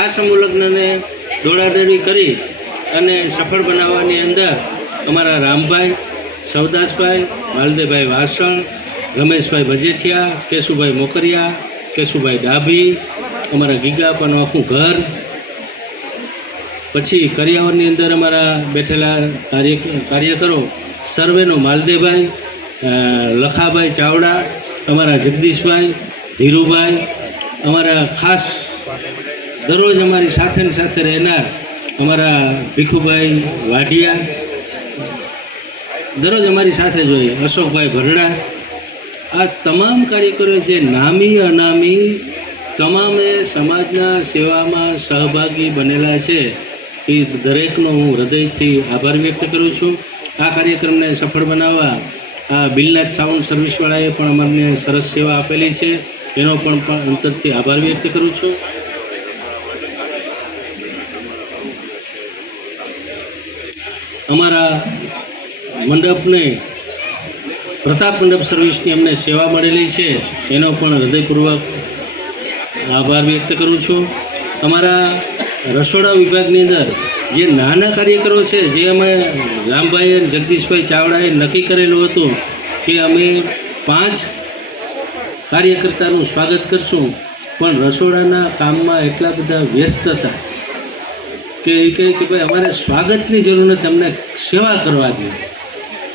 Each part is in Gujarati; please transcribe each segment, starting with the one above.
આ સમૂહ લગ્નને દોડાદોડી કરી અને સફળ બનાવવાની અંદર અમારા રામભાઈ, સવદાસભાઈ માલદેભાઈ વાસણ, રમેશભાઈ ભજેઠિયા, કેશુભાઈ મોકરિયા, કેશુભાઈ ડાભી, અમારા ગીગાપાનું આખું ઘર. પછી કરિયાવરની અંદર અમારા બેઠેલા કાર્ય કાર્યકરો સર્વેનો માલદેભાઈ લખાભાઈ ચાવડા, અમારા જગદીશભાઈ, ધીરુભાઈ, અમારા ખાસ દરરોજ અમારી સાથે ને સાથે રહેનાર અમારા ભીખુભાઈ વાઢિયા, દરરોજ અમારી સાથે જ હોય અશોકભાઈ ભરડા. આ તમામ કાર્યકરો જે નામી, અનામી તમામે સમાજના સેવામાં સહભાગી બનેલા છે, એ દરેકનો હું હૃદયથી આભાર વ્યક્ત કરું છું. આ કાર્યક્રમને સફળ બનાવવા આ બિલનાથ સાઉન્ડ સર્વિસવાળાએ પણ અમને સરસ સેવા આપેલી છે. એનો પણ અંતરથી આભાર વ્યક્ત કરું છું. અમારા મંડપને પ્રતાપ મંડપ સર્વિસની અમને સેવા મળેલી છે, એનો પણ હૃદયપૂર્વક આભાર વ્યક્ત કરું છું. અમારા રસોડા વિભાગની અંદર જે નાના કાર્યકરો છે, જે અમે રામભાઈ જગદીશભાઈ ચાવડાએ નક્કી કરેલું હતું કે અમે પાંચ કાર્યકર્તાનું સ્વાગત કરશું, પણ રસોડાના કામમાં એટલા બધા વ્યસ્ત હતા. કે એ કહે કે ભાઈ અમારે સ્વાગતની જરૂર નથી, અમને સેવા કરવા દો.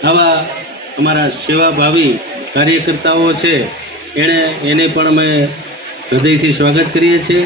આવા અમારા સેવાભાવી કાર્યકર્તાઓ છે, એણે એને પણ અમે હૃદયથી સ્વાગત કરીએ છીએ.